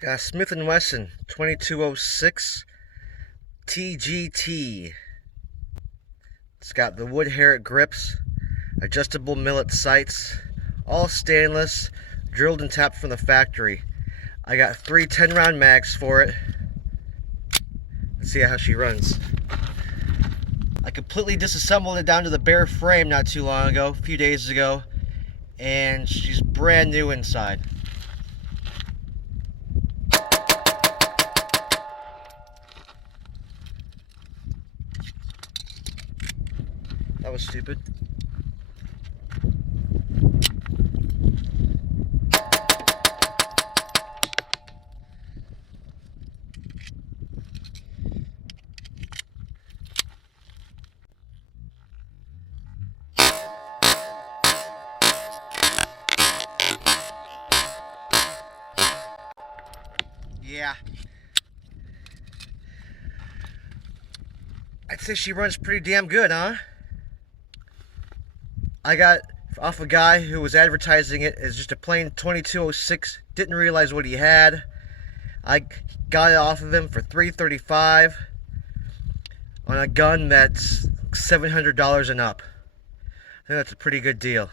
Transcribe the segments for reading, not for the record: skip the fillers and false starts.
Got Smith Wesson 2206 TGT. It's got the wood Herrett grips, adjustable Millet sights, all stainless, drilled and tapped from the factory. I got 3 10-round mags for it. Let's see how she runs. I completely disassembled it down to the bare frame not too long ago, a few days ago, and she's brand new inside. That was stupid. Yeah. I'd say she runs pretty damn good, huh? I got off a guy who was advertising it as just a plain 2206, didn't realize what he had. I got it off of him for $335 on a gun that's $700 and up. I think that's a pretty good deal.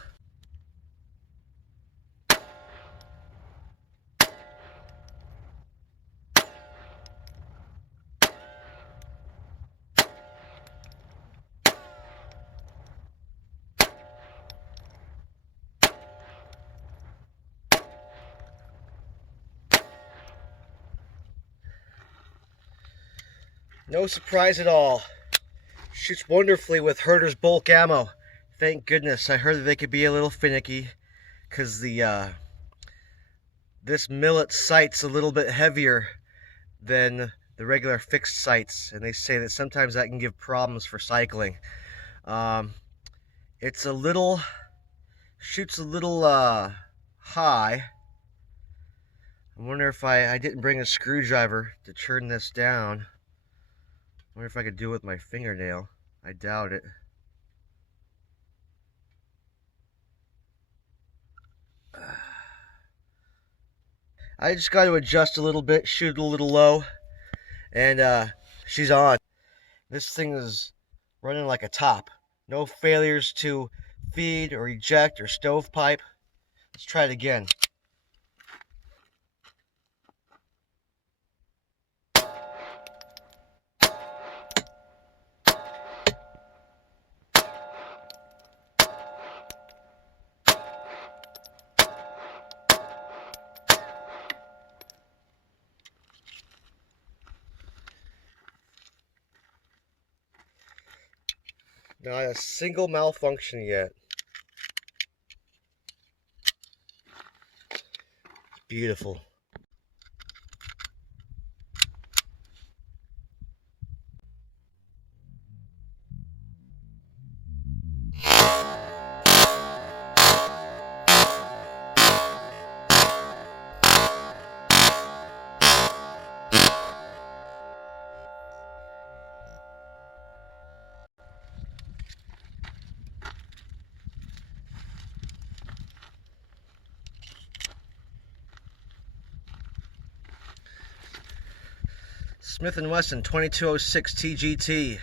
No surprise at all. Shoots wonderfully with Herret's bulk ammo. Thank goodness. I heard that they could be a little finicky because this Millet sight's a little bit heavier than the regular fixed sights, and they say that sometimes that can give problems for cycling. It's a little, shoots a little high. I wonder if I didn't bring a screwdriver to turn this down. I wonder if I could do it with my fingernail. I doubt it. I just got to adjust a little bit, shoot a little low, and she's on. This thing is running like a top. No failures to feed or eject or stovepipe. Let's try it again. Not a single malfunction yet. Beautiful. Smith & Wesson 2206 TGT.